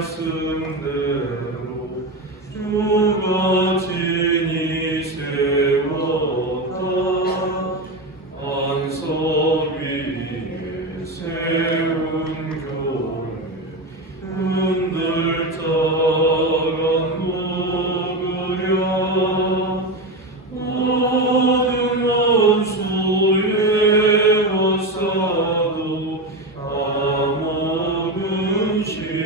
말씀대로 주가 친히 세웠다. 안석 위에 세운 교회 흔들자가 녹으랴. 모든 원수의 어사도 아무는 심었도다.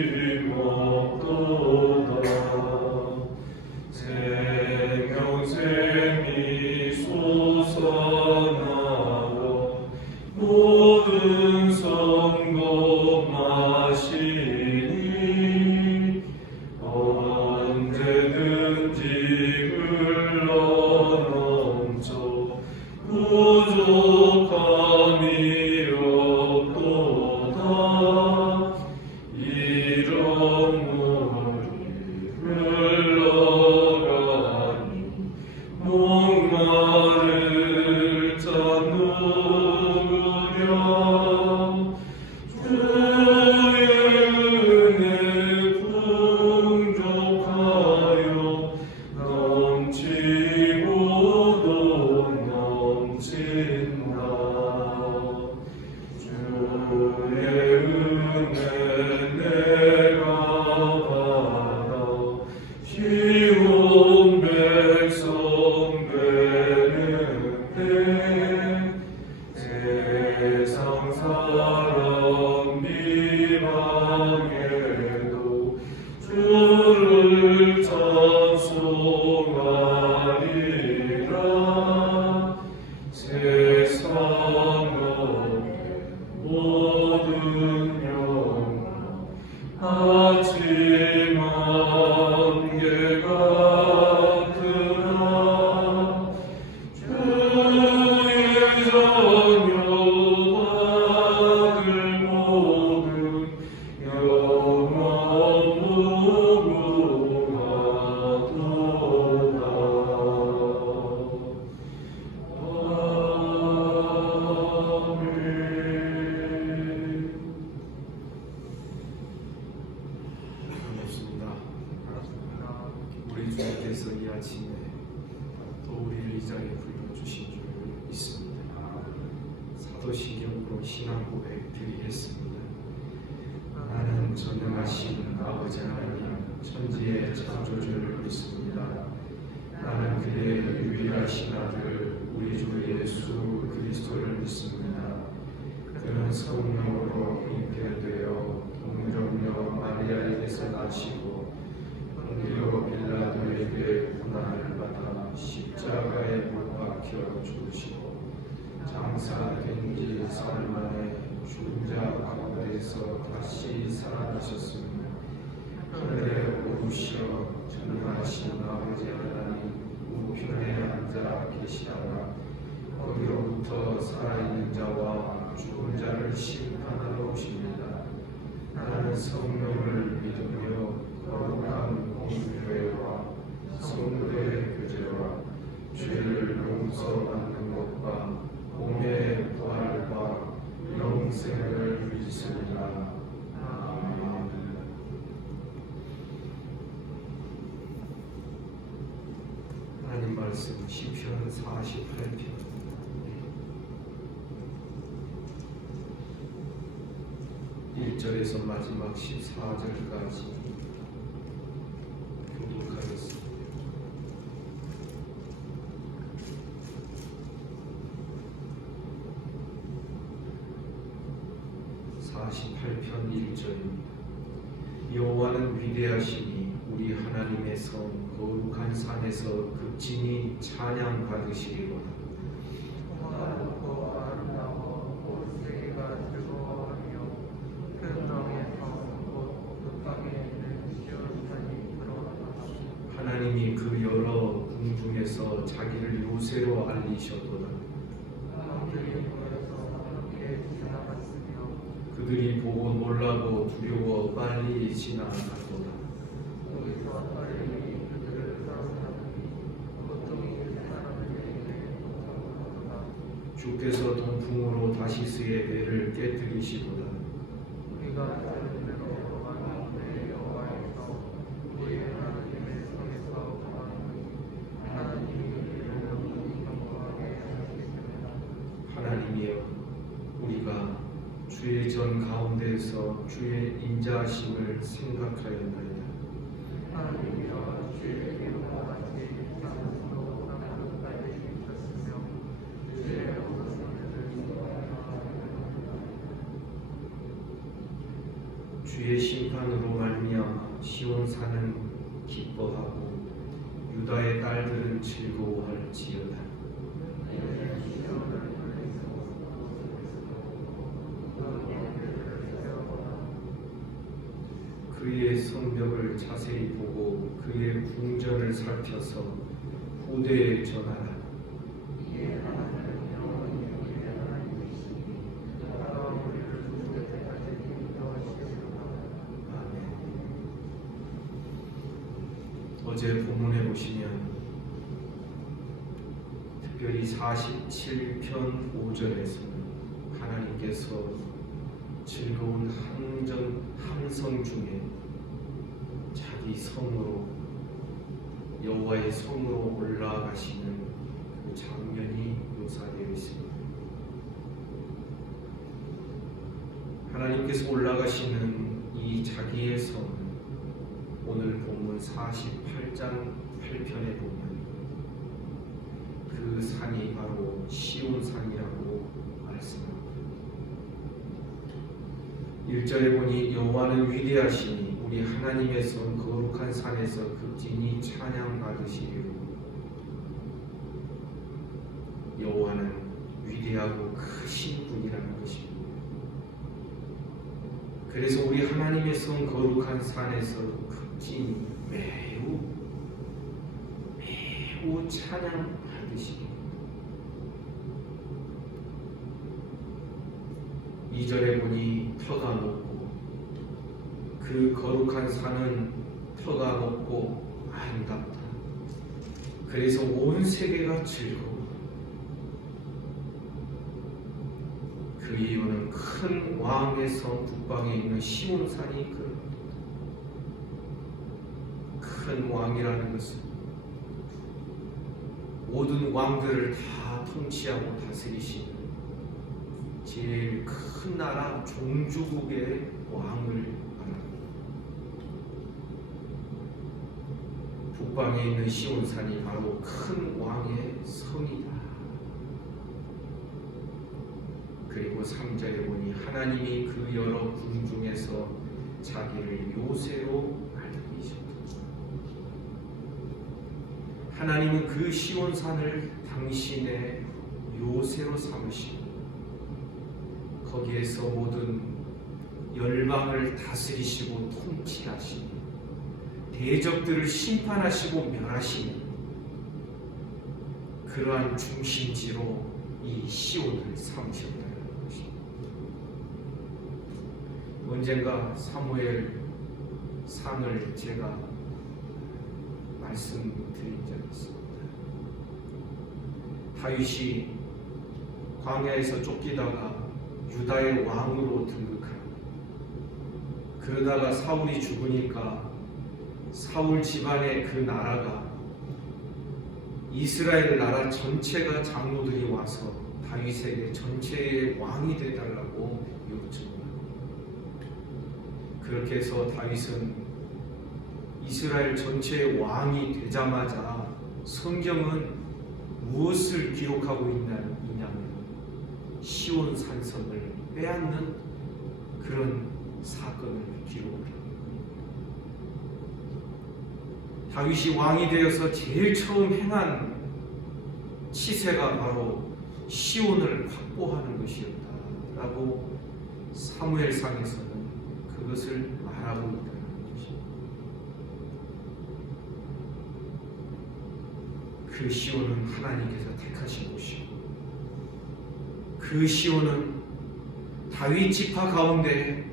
생명샘이 솟아나와 모든 선거 마시니 언제든지 흘러넘쳐 부족함이 없도다. 이런 물이 흘러가니 목마를 자 누구랴. 주의 은혜 풍족하여 넘치고도 넘친다. 주의 은혜 내가 받아 쉬운 백성 되는데 세상 사람 비방해도 주를 찬송하리라. 세상의 모든 영광 아침 안개 같으나 주의 자녀 받을 모든 영원 무궁하도다. 아멘. 반갑습니다. 우리 주님께서 이 아침에 또 우리를 이 자리에 불러주신 줄 믿습니다. 사도신경으로 신앙 고백 드리겠습니다. 나는 전능하신 아버지 하나님 천지의 창조주를 믿습니다. 나는 그의 유일하신 아들 우리 주 예수 그리스도를 믿습니다. 그는 성령으로 잉태되어 동정녀 마리아에게서 나시고 본디오 빌라도에게 고난을 받아 십자가에 못 박혀 죽으시고 장사된 지 사흘 만에 죽은 자 가운데서 다시 살아나셨습니다. 하늘에 오르시어 전능하신 아버지 하나님 우편에 앉아 계시다가 거기로부터 살아있는 자와 죽은 자를 심판하러 오십니다. 나는 성령을 믿으며 거룩한 공교회와 성도의 교제와 죄를 용서받는 것과 몸의 부활과 영생을 믿습니다. 아멘. 하나님 말씀 시편 48편 1절에서 마지막 14절까지 교독하겠습니다. 48편 1절입니다. 여호와는 위대하시니 우리 하나님의 성 거룩한 산에서 극진히 찬양 받으시리로다. 하나님이 그 여러 궁중에서 자기를 요새로 알리셨도다. 그들이 보고 놀라고 두려워 빨리 지나갔도다. 주께서 동풍으로 다시스의 배를 깨뜨리시도다. 중에서 주의 인자하심을 생각하였나이다. 하나님이여 주의 이름과 같이 땅으로 가까이 주셨으며 주의 주의 심판으로 말미암아 시온산은 기뻐하고 유다의 딸들은 즐거워할지어다. 그의 성벽을 자세히 보고 그의 궁전을 살펴서 후대에 전하라. 어제 본문에 보시면 특별히 47편 5절에서는 하나님께서 즐거운 함성 중에 자기 성으로 여호와의 성으로 올라가시는 그 장면이 묘사되어 있습니다. 하나님께서 올라가시는 이 자기의 성은 오늘 본문 48장 8편에 보면 그 산이 바로 시온산이라고 말씀합니다. 1절에 보니 여호와는 위대하시니 우리 하나님의 성 거룩한 산에서 극진히 찬양받으시리로. 여호와는 위대하고 크신 분이라는 것입니다. 그래서 우리 하나님의 성 거룩한 산에서 극진히 매우 찬양받으시리로. 2절에 보니 터가 높고 그 거룩한 산은 터가 높고 아름답다. 그래서 온 세계가 즐거워. 그 이유는 큰 왕의 성 북방에 있는 시온산이 그렇다. 큰 왕이라는 것은 모든 왕들을 다 통치하고 다스리시는 제일 큰 나라 종주국의 왕을 말합니다. 북방에 있는 시온산이 바로 큰 왕의 성이다. 그리고 3절에 보니 하나님이 그 여러 궁 중에서 자기를 요새로 알리셨다. 하나님은 그 시온산을 당신의 요새로 삼으시고 거기에서 모든 열방을 다스리시고 통치하시고 대적들을 심판하시고 멸하시는 그러한 중심지로 이 시온을 삼으셨다는 것입니다. 언젠가 사무엘 상을 제가 말씀드린 적이 있습니다. 다윗이 광야에서 쫓기다가 유다의 왕으로 등극하고 그러다가 사울이 죽으니까 사울 집안의 그 나라가 이스라엘 나라 전체가 장로들이 와서 다윗에게 전체의 왕이 되달라고 요청합니다. 그렇게 해서 다윗은 이스라엘 전체의 왕이 되자마자 성경은 무엇을 기록하고 있냐면 시온 산성을 빼앗는 그런 사건을 기록합니다. 다윗이 왕이 되어서 제일 처음 행한 치세가 바로 시온을 확보하는 것이었다라고 사무엘상에서는 그것을 말하고 있다는 것입니다. 그 시온은 하나님께서 택하신 곳이고 그 시온은 다윗 지파 가운데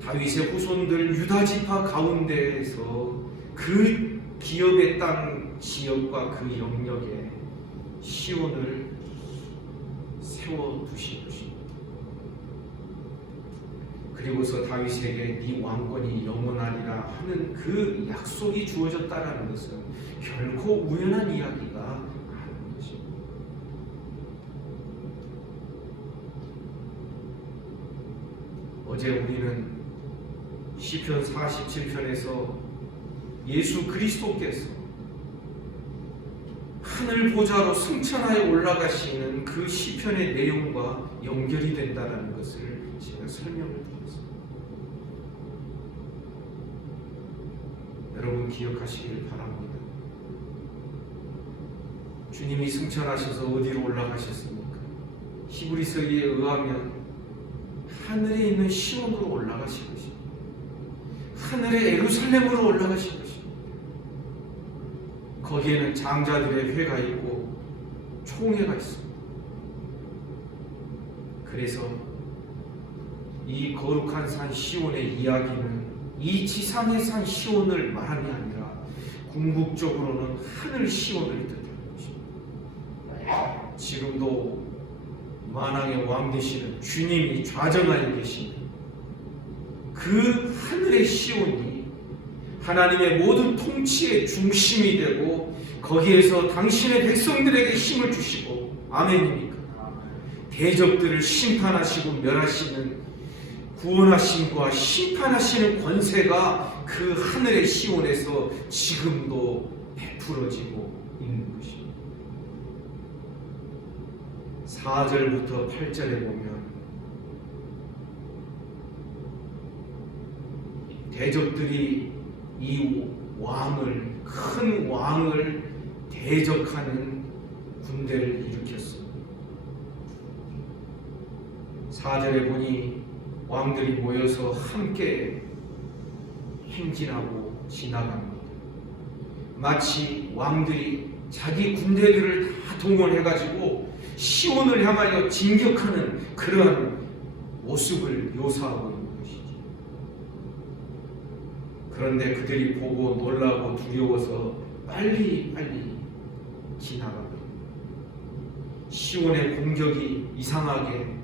다윗의 후손들 유다 지파 가운데에서 그 기업의 땅 지역과 그 영역에 시온을 세워두신 것입니다. 그리고서 다윗에게 네 왕권이 영원하리라 하는 그 약속이 주어졌다라는 것은 결코 우연한 이야기가 아닌 것입니다. 어제 우리는 시편 47편에서 예수 그리스도께서 하늘 보좌로 승천하여 올라가시는 그 시편의 내용과 연결이 된다는 것을 제가 설명을 드렸습니다. 여러분 기억하시길 바랍니다. 주님이 승천하셔서 어디로 올라가셨습니까? 히브리서에 의하면 하늘에 있는 시온으로 올라가신 것입니다. 하늘의 예루살렘으로 올라가신 것입니다. 거기에는 장자들의 회가 있고 총회가 있습니다. 그래서 이 거룩한 산 시온의 이야기는 이 지상의 산 시온을 말함이 아니라 궁극적으로는 하늘 시온을 뜻하는 것입니다. 지금도 만왕의 왕 되시는 주님이 좌정하여 계시는 그 하늘의 시온이 하나님의 모든 통치의 중심이 되고 거기에서 당신의 백성들에게 힘을 주시고 아멘입니까? 대적들을 심판하시고 멸하시는 구원하심과 심판하시는 권세가 그 하늘의 시온에서 지금도 베풀어지고 있는 것입니다. 4절부터 8절에 보면 대적들이 이 왕을, 큰 왕을 대적하는 군대를 일으켰습니다. 4절에 보니 왕들이 모여서 함께 행진하고 지나갑니다. 마치 왕들이 자기 군대들을 다 동원해가지고 시온을 향하여 진격하는 그러한 모습을 묘사하고 있는 것이죠. 그런데 그들이 보고 놀라고 두려워서 빨리 지나갑니다. 시온의 공격이 이상하게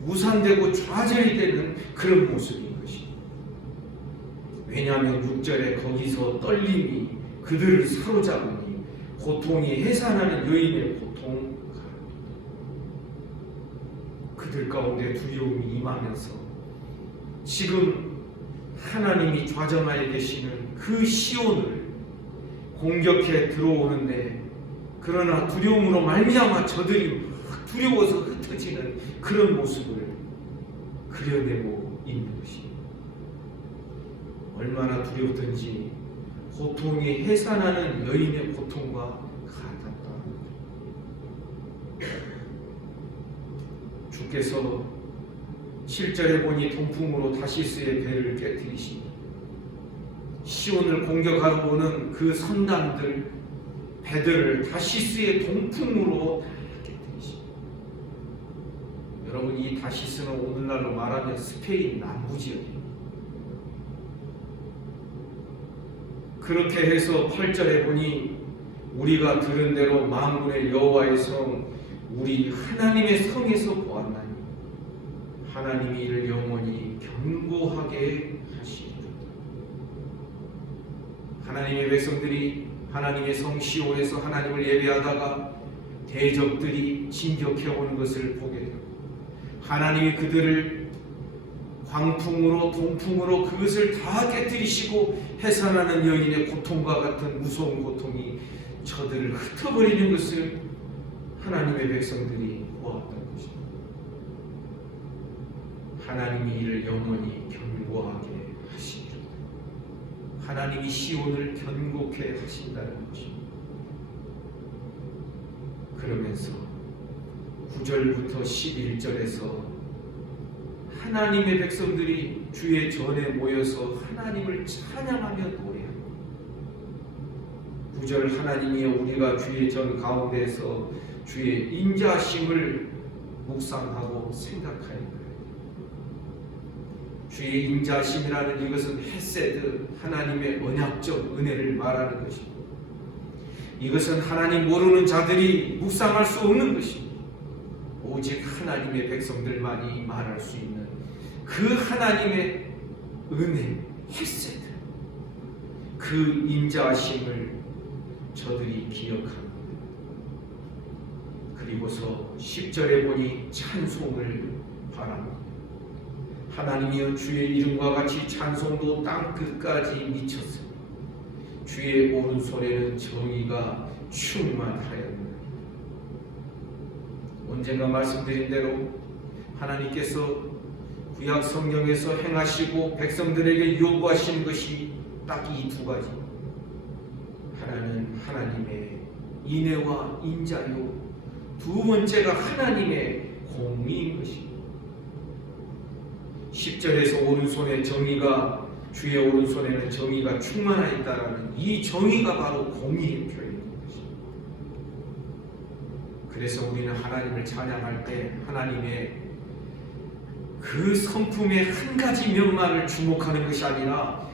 무산되고 좌절이 되는 그런 모습인 것입니다. 왜냐하면 6절에 거기서 떨림이 그들을 사로잡으니 고통이 해산하는 여인의 고통, 그들 가운데 두려움이 임하면서 지금 하나님이 좌정하여 계시는 그 시온을 공격해 들어오는데 그러나 두려움으로 말미암아 저들이 두려워서 흩어지는 그런 모습을 그려내고 있는 것입니다. 얼마나 두렵든지 고통이 해산하는 여인의 고통과 같았다. 주께서 7절에 보니 동풍으로 다시스의 배를 깨뜨리시니 시온을 공격하러 오는 그 선단들 배들을 다시스의 동풍으로 깨뜨리시니, 여러분 이 다시스는 오늘날로 말하면 스페인 남부 지역입니다. 그렇게 해서 8절에 보니 우리가 들은 대로 만군의 여호와의 성 우리 하나님의 성에서 보았나니 하나님이 이를 영원히 견고하게 하시리라. 하나님의 백성들이 하나님의 성 시온에서 하나님을 예배하다가 대적들이 진격해 오는 것을 보게 되고 하나님이 그들을 광풍으로 동풍으로 그것을 다 깨뜨리시고 해산하는 여인의 고통과 같은 무서운 고통이 저들을 흩어버리는 것을 하나님의 백성들이 보았던 것입니다. 하나님이 이를 영원히 견고하게 하시리라. 하나님이 시온을 견고케 하신다는 것입니다. 그러면서 9절부터 11절에서 하나님의 백성들이 주의 전에 모여서 하나님을 찬양하며 노래합니다. 9절 하나님이 우리가 주의 전 가운데서 주의 인자심을 묵상하고 생각하였다. 주의 인자심이라는 이것은 헤세드, 하나님의 언약적 은혜를 말하는 것입니다. 이것은 하나님 모르는 자들이 묵상할 수 없는 것입니다. 오직 하나님의 백성들만이 말할 수 있는 그 하나님의 은혜, 헤세드, 그 인자하심을 저들이 기억합니다. 그리고서 10절에 보니 찬송을 바랍니다. 하나님이여 주의 이름과 같이 찬송도 땅 끝까지 미쳤으니 주의 오른손에는 정의가 충만하였느니라. 언젠가 말씀드린 대로 하나님께서 구약 성경에서 행하시고 백성들에게 요구하신 것이 딱 이 두 가지. 하나는 하나님의 인애와 인자요, 두 번째가 하나님의 공의인 것입니다. 10절에서 오른손에 정의가, 주의 오른손에는 정의가 충만하였다라는 이 정의가 바로 공의의 표현인 것입니다. 그래서 우리는 하나님을 찬양할 때 하나님의 그 성품의 한 가지 면만을 주목하는 것이 아니라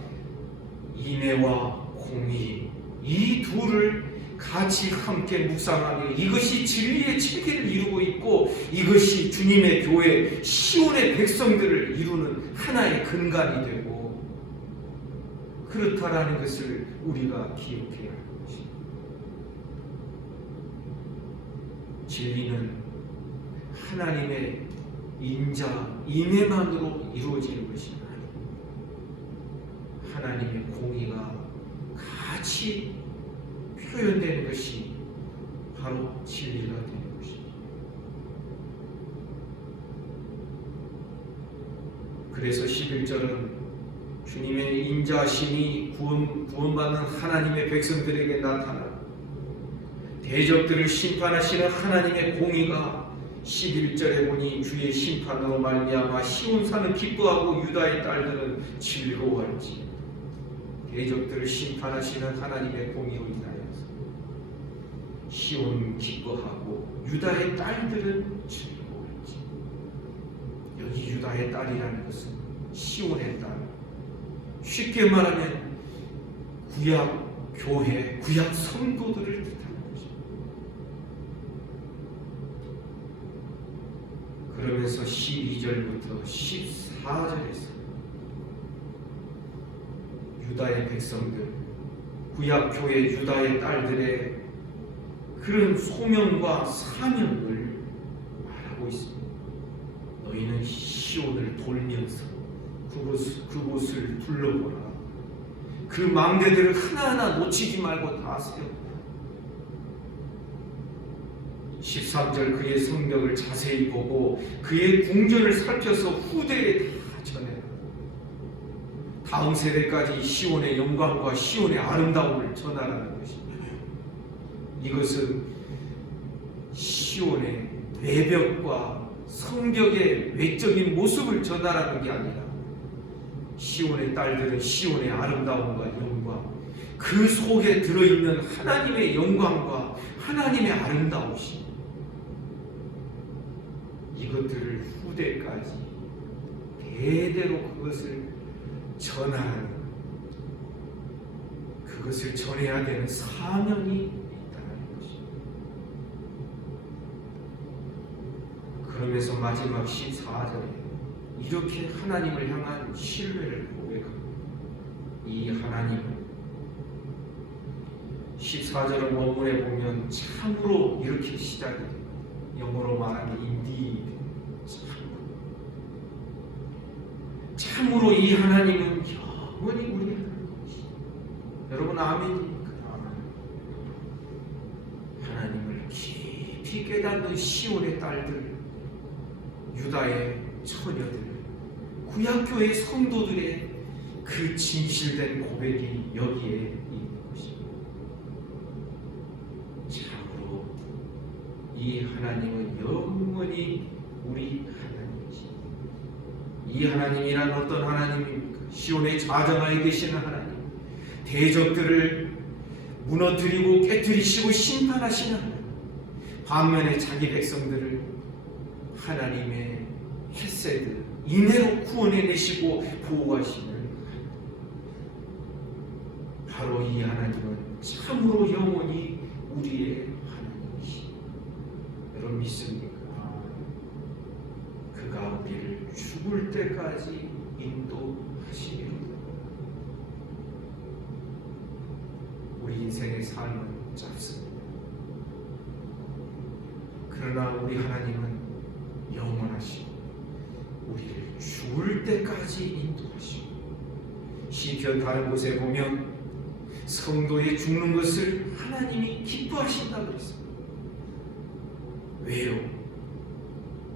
인애와 공의, 이 둘을 같이 함께 묵상하며 이것이 진리의 체계를 이루고 있고 이것이 주님의 교회 시온의 백성들을 이루는 하나의 근간이 되고 그렇다라는 것을 우리가 기억해야 하는 것입니다. 진리는 하나님의 인자, 인애만으로 이루어지는 것이 아니고 하나님의 공의가 같이 표현되는 것이 바로 진리가 되는 것입니다. 그래서 11절은 주님의 인자심이 구원받는 하나님의 백성들에게 나타나 대적들을 심판하시는 하나님의 공의가 11절에 보니 주의 심판으로 말미암아 시온산은 기뻐하고 유다의 딸들은 즐거워할지. 대적들을 심판하시는 하나님의 공의로 인하여서 시온 기뻐하고 유다의 딸들은 즐거워할지. 여기 유다의 딸이라는 것은 시온의 딸, 쉽게 말하면 구약 교회, 구약 성도들을 뜻하는 것입니다. 그러면서 12절부터 14절에서 유다의 백성들, 구약 교회 유다의 딸들의 그런 소명과 사명을 말하고 있습니다. 너희는 시온을 돌면서 그곳을 둘러보라. 그 망대들을 하나하나 놓치지 말고 다 세워라. 13절 그의 성벽을 자세히 보고 그의 궁전을 살펴서 후대에 다 전해라. 다음 세대까지 시온의 영광과 시온의 아름다움을 전하라는 것입니다. 이것은 시온의 외벽과 성벽의 외적인 모습을 전하라는 게 아니라 시온의 딸들은 시온의 아름다움과 영광, 그 속에 들어있는 하나님의 영광과 하나님의 아름다우심, 이것들을 후대까지 대대로 그것을 전하는, 그것을 전해야 되는 사명이 있다는 것입니다. 그러면서 마지막 14절에 이렇게 하나님을 향한 신뢰를 고백합니다. 이 하나님은 14절의 원문에 보면 참으로 이렇게 시작이 됩니다. 영어로 말하면 indeed, 참으로 이 하나님은 영원히 우리 하나님이시다. 여러분 아멘입니까? 하나님을 깊이 깨닫는 시온의 딸들, 유다의 처녀들, 구약교의 성도들의 그 진실된 고백이 여기에 있는 것입니다. 참으로 이 하나님은 영원히 우리 하나님이십니다. 이 하나님이란 어떤 하나님입니까? 시온의 자정하에 계시는 하나님, 대적들을 무너뜨리고 깨뜨리시고 심판하시는 하나님, 반면에 자기 백성들을 하나님의 헤세드, 인애로 구원해내시고 보호하시는 하나님, 바로 이 하나님은 참으로 영원히 우리의 하나님이십니다. 여러분 믿습니까? 그가 우리를 죽을 때까지 인도하시리로다. 우리 인생의 삶은 짧습니다. 그러나 우리 하나님은 영원하시고 우리를 죽을 때까지 인도하시고, 시편 다른 곳에 보면 성도의 죽는 것을 하나님이 기뻐하신다고 그랬습니다. 왜요?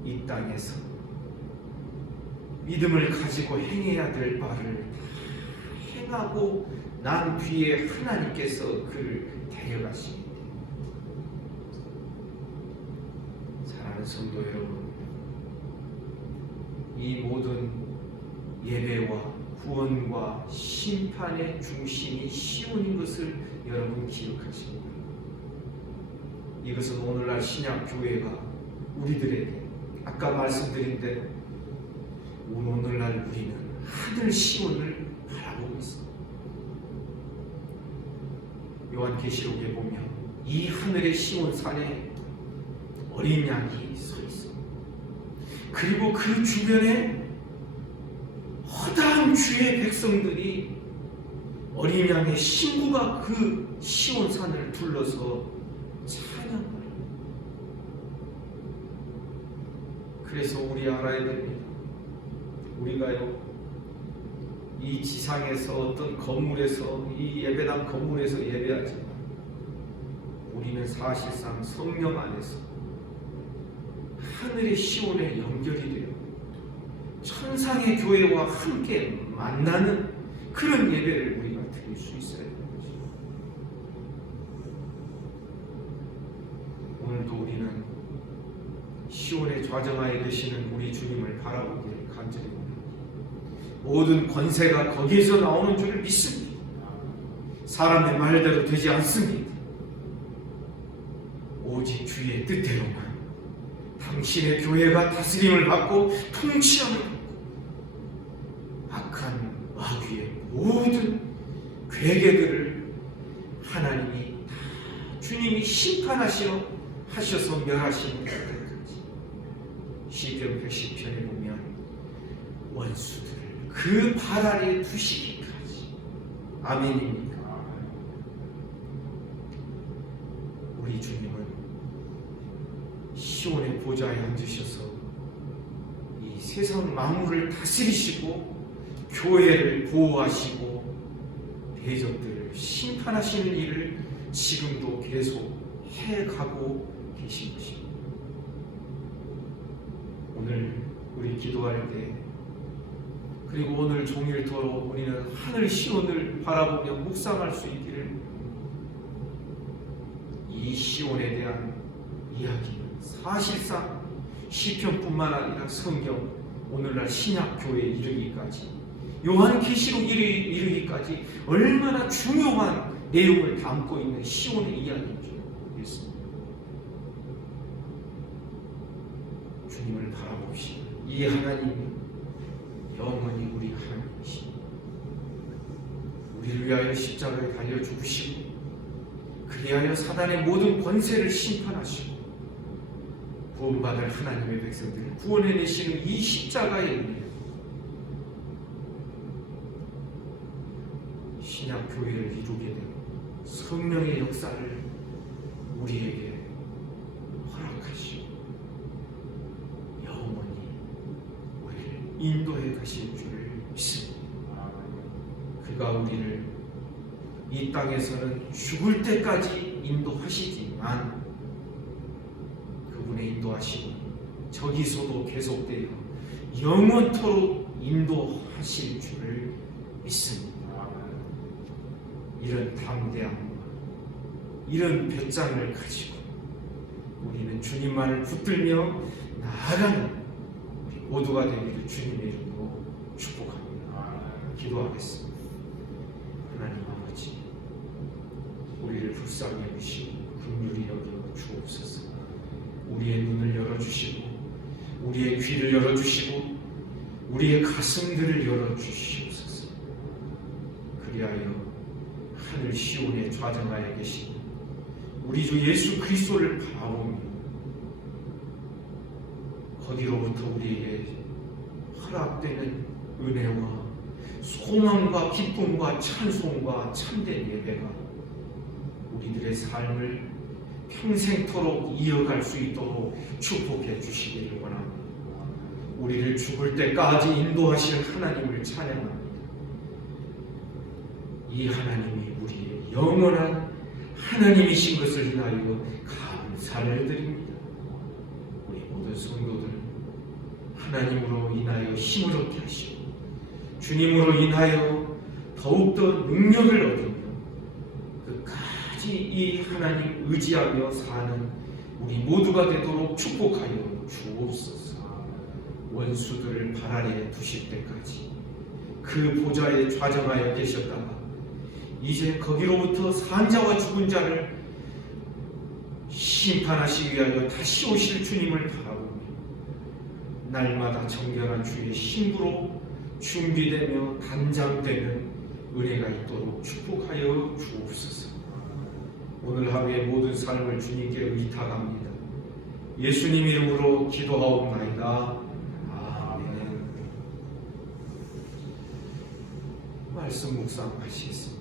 이 땅에서 믿음을 가지고 행해야 될 바를 다 행하고 난 뒤에 하나님께서 그를 데려가시기 때문에. 사랑하는 성도 여러분, 이 모든 예배와 구원과 심판의 중심이 시온인 것을 여러분 기억하십니다. 이것은 오늘날 신약교회가 우리들에게 아까 말씀드린 대로 오늘날 우리는 하늘 시온을 바라보고 있습니다. 요한계시록에 보면 이 하늘의 시온산에 어린 양이 서 있습니다. 그리고 그 주변에 허다한 주의 백성들이 어린 양의 신부가 그 시온산을 둘러서 찬양을 합니다. 그래서 우리 알아야 됩니다. 우리가요, 이 지상에서 어떤 건물에서, 이 예배당 건물에서 예배하지만 우리는 사실상 성령 안에서 하늘의 시온에 연결이 되어 천상의 교회와 함께 만나는 그런 예배를 우리가 드릴 수 있어야 되는 것입니다. 오늘도 우리는 시온의 좌정하에 계시는 우리 주님을 바라보기를 간절히 원합니다. 모든 권세가 거기에서 나오는 줄 믿습니다. 사람의 말대로 되지 않습니다. 오직 주의 뜻대로만 당신의 교회가 다스림을 받고 통치함을 받고 악한 마귀의 모든 괴계들을 하나님이 주님이 심판하셔서 멸하시는 때까지 시편 110편에 보면 원수들을 그 발 아래에 두시기까지. 아멘입니까? 우리 주님은 시온의 보좌에 앉으셔서 이 세상 만물을 다스리시고 교회를 보호하시고 대적들을 심판하시는 일을 지금도 계속 해가고 계신 것입니다. 오늘 우리 기도할 때, 그리고 오늘 종일토록 우리는 하늘 시온을 바라보며 묵상할 수 있기를, 이 시온에 대한 이야기는 사실상 시편뿐만 아니라 성경, 오늘날 신약교회에 이르기까지, 요한계시록 이르기까지 얼마나 중요한 내용을 담고 있는 시온의 이야기인 줄 믿습니다. 주님을 바라봅시다. 이 하나님이 영원히 우리 하나님이시니 우리를 위하여 십자가에 달려 죽으시고 그리하여 사단의 모든 권세를 심판하시고 구원받을 하나님의 백성들을 구원해내시는 이 십자가의 은혜, 신약교회를 이루게 된 성령의 역사를 우리에게 허락하시고 영원히 우리를 인도해 가실 줄을 믿습니다. 그가 우리를 이 땅에서는 죽을 때까지 인도하시지만 그분의 인도하심은 저기서도 계속되어 영원토록 인도하실 줄을 믿습니다. 이런 담대함과 이런 배짱을 가지고 우리는 주님만을 붙들며 나아가는 우리 모두가 되기를 주님의 이름으로 축복합니다. 기도하겠습니다. 하나님 아버지, 우리를 불쌍히 여기시고 긍휼히 여겨 주옵소서. 우리의 눈을 열어주시고 우리의 귀를 열어주시고 우리의 가슴들을 열어주시옵소서. 그리하여 하늘 시온에 좌정하여 계신 우리 주 예수 그리스도를 바라보며 거기로부터 우리에게 허락되는 은혜와 소망과 기쁨과 찬송과 참된 예배가 우리들의 삶을 평생토록 이어갈 수 있도록 축복해 주시기를 원합니다. 우리를 죽을 때까지 인도하실 하나님을 찬양합니다. 이 하나님이 우리의 영원한 하나님이신 것을 인하여 감사를 드립니다. 우리 모든 성도들 하나님으로 인하여 힘을 얻게 하시고 주님으로 인하여 더욱더 능력을 얻으며 끝까지 이 하나님 의지하며 사는 우리 모두가 되도록 축복하여 주옵소서. 원수들을 발 아래에 두실 때까지 그 보좌에 좌정하여 계셨다가 이제 거기로부터 산자와 죽은 자를 심판하시기 위하여 다시 오실 주님을 바라보며 날마다 정결한 주의 신부로 준비되며 단장되는 은혜가 있도록 축복하여 주옵소서. 오늘 하루의 모든 삶을 주님께 의탁합니다. 예수님 이름으로 기도하옵나이다. 아멘. 말씀 묵상하시겠습니다.